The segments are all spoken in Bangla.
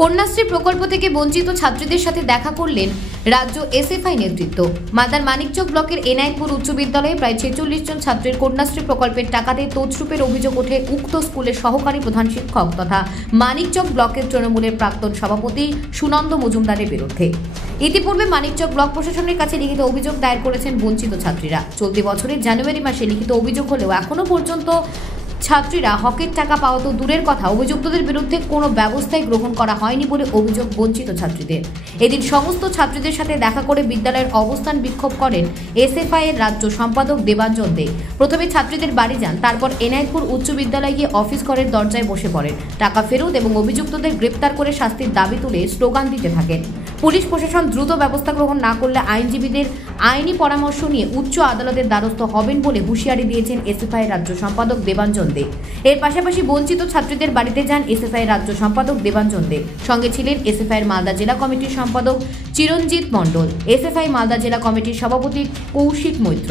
কন্যাশ্রী প্রকল্প থেকে বঞ্চিত ছাত্রীদের সাথে দেখা করলেন রাজ্য এসএফআই নেতৃত্ব। মালদার মানিকচক ব্লকের এনায়েতপুর উচ্চ বিদ্যালয়ে প্রায় 46 জন ছাত্রের কন্যাশ্রী প্রকল্পের টাকাতে তছরূপের অভিযোগ ওঠে উক্ত স্কুলের সহকারী প্রধান শিক্ষক তথা মানিকচক ব্লকের তৃণমূলের প্রাক্তন সভাপতি সুনন্দ মজুমদারের বিরুদ্ধে। ইতিপূর্বে মানিকচক ব্লক প্রশাসনের কাছে লিখিত অভিযোগ দায়ের করেছেন বঞ্চিত ছাত্রীরা। চলতি বছরের জানুয়ারি মাসে লিখিত অভিযোগ হলেও এখনো পর্যন্ত ছাত্রীরা হকের টাকা পাওয়া তো দূরের কথা, অভিযুক্তদের বিরুদ্ধে কোনো ব্যবস্থাই গ্রহণ করা হয়নি বলে অভিযোগ বঞ্চিত ছাত্রীদের। এদিন সমস্ত ছাত্রীদের সাথে দেখা করে বিদ্যালয়ের অবস্থান বিক্ষোভ করেন এসএফআই এর রাজ্য সম্পাদক দেবাঞ্জন দে। প্রথমে ছাত্রীদের বাড়ি যান, তারপর এনায়েতপুর উচ্চ বিদ্যালয়ে গিয়ে অফিস ঘরের দরজায় বসে পড়েন। টাকা ফেরত এবং অভিযুক্তদের গ্রেপ্তার করে শাস্তির দাবি তুলে স্লোগান দিতে থাকেন। পুলিশ প্রশাসন দ্রুত ব্যবস্থা গ্রহণ না করলে আইনজীবীদের আইনি পরামর্শ নিয়ে উচ্চ আদালতের দ্বারস্থ হবেন বলে হুঁশিয়ারি দিয়েছেন এসএফআই রাজ্য সম্পাদক দেবাঞ্জন দে। এর পাশাপাশি বঞ্চিত ছাত্রীদের বাড়িতে যান এসএফআই রাজ্য সম্পাদক দেবাঞ্জন দে। সঙ্গে ছিলেন এসএফআই মালদা জেলা কমিটির সম্পাদক চিরঞ্জিত মণ্ডল, এসএফআই মালদা জেলা কমিটির সভাপতি কৌশিক মৈত্র,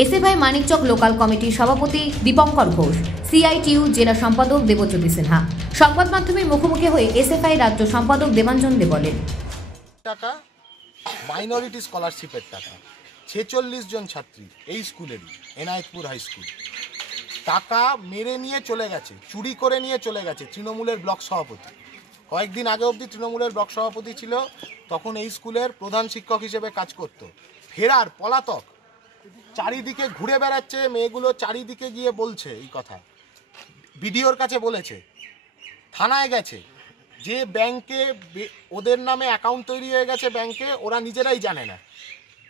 এসএফআই মানিকচক লোকাল কমিটির সভাপতি দীপঙ্কর ঘোষ, সিআইটিইউ জেলা সম্পাদক দেবজ্যোতি সিনহা। সংবাদ মাধ্যমের মুখোমুখি হয়ে এসএফআই রাজ্য সম্পাদক দেবাঞ্জন দে বলেন, টাকা মাইনরিটি স্কলারশিপের টাকা 46 জন ছাত্রী এই স্কুলেরই, এনায়েতপুর হাই স্কুল, টাকা মেরে নিয়ে চলে গেছে, চুরি করে নিয়ে চলে গেছে তৃণমূলের ব্লক সভাপতি। কয়েকদিন আগে অবধি তৃণমূলের ব্লক সভাপতি ছিল, তখন এই স্কুলের প্রধান শিক্ষক হিসেবে কাজ করত। ফেরার পলাতক, চারিদিকে ঘুরে বেড়াচ্ছে, মেয়েগুলো চারিদিকে গিয়ে বলছে এই কথা, বিডিওর কাছে বলেছে, থানায় গেছে, যে ব্যাংকে ওদের নামে অ্যাকাউন্ট তৈরি হয়ে গেছে ব্যাংকে, ওরা নিজেরাই জানে না।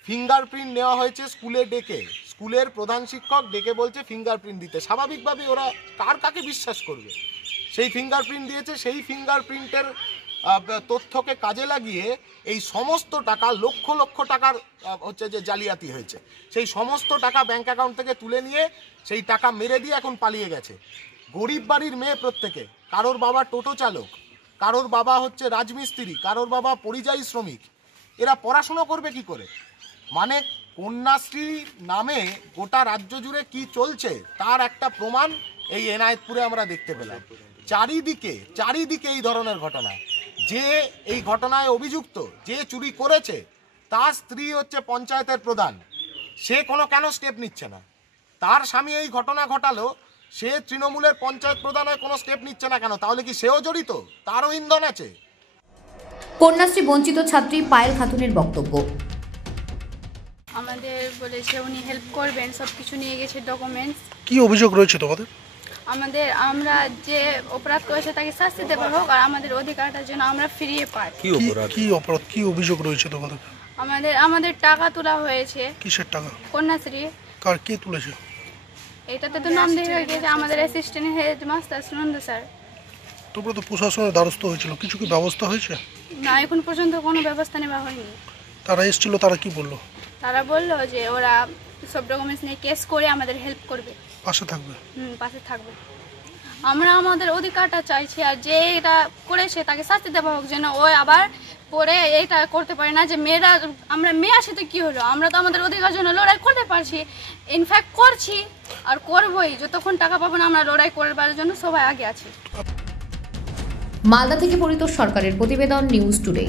ফিঙ্গারপ্রিন্ট নেওয়া হয়েছে স্কুলে ডেকে, স্কুলের প্রধান শিক্ষক ডেকে বলছে ফিঙ্গারপ্রিন্ট দিতে। স্বাভাবিকভাবে ওরা কাকে বিশ্বাস করবে? সেই ফিঙ্গারপ্রিন্ট দিয়েছে, সেই ফিঙ্গারপ্রিন্টের তথ্যকে কাজে লাগিয়ে এই সমস্ত টাকা, লক্ষ লক্ষ টাকার হচ্ছে যে জালিয়াতি হয়েছে, সেই সমস্ত টাকা ব্যাংক অ্যাকাউন্ট থেকে তুলে নিয়ে সেই টাকা মেরে দিয়ে এখন পালিয়ে গেছে। গরিব বাড়ির মেয়ে প্রত্যেকে, কারোর বাবা টোটো চালক, কারোর বাবা হচ্ছে রাজমিস্ত্রি, কারোর বাবা পরিযায়ী শ্রমিক। এরা পড়াশুনো করবে কি করে? মানে কন্যাশ্রী নামে গোটা রাজ্য জুড়ে কি চলছে তার একটা প্রমাণ এই এনায়েতপুরে আমরা দেখতে পেলাম। চারিদিকে এই ধরনের ঘটনা। যে এই ঘটনায় অভিযুক্ত, যে চুরি করেছে, তার স্ত্রী হচ্ছে পঞ্চায়েতের প্রধান, সে কেন স্টেপ নিচ্ছে না? তার স্বামী এই ঘটনা ঘটালো, সে তৃণমূলের পঞ্চায়েত প্রধানের কোনো স্টেপ নিচ্ছে না কেন? তাহলে কি সেও জড়িত? তারও ইন্ধন আছে। কন্যাশ্রী বঞ্চিত ছাত্রী পায়েল খাতুনের বক্তব্য, আমাদের বলেছে উনি হেল্প করবেন, সব কিছু নিয়ে গেছে ডকুমেন্টস। কি অভিযোগ রয়েছে তোমাদের? আমরা যে অপরাধ করেছে তাকে শাস্তি দেওয়া হোক, আর আমাদের অধিকারটার জন্য আমরা ফিরিয়ে পাই। কি অভিযোগ রয়েছে তোমাদের? আমাদের টাকা তোলা হয়েছে। কিসের টাকা? কন্যাশ্রী। কে তুলেছে? এটাতে তো নাম দিয়ে হয়ে গেছে আমাদের অ্যাসিস্ট্যান্ট হেডমাস্টার সুনন্দ স্যার। তোমরা তো প্রশাসনের দ্বারস্থ হয়েছিল, কিছু কি ব্যবস্থা হয়েছে? না, এখন পর্যন্ত কোনো ব্যবস্থা নেওয়া হয়নি। তারা এসেছিল, তারা কি বললো? তারা বললো যে ওরা সব ডকুমেন্টস নিয়ে কেস করে আমাদের হেল্প করবে, পাশে থাকবে। পাশে থাকবে। আমরা আমাদের অধিকারটা চাইছি, আর যে এটা করেছে তাকে শাস্তি দেওয়া হোক, যেন ও আবার পরে এটা করতে পারে না। যে মেয়েরা, আমরা মেয়ে আসে তো কি হলো, আমরা তো আমাদের অধিকার জন্য লড়াই করতে পারছি, ইনফ্যাক্ট করছি আর করবই। যতক্ষণ টাকা পাবো না আমরা লড়াই করবার জন্য সবাই আগে আছি। মালদা থেকে পরিতোষ সরকারের প্রতিবেদন, নিউজ টুডে।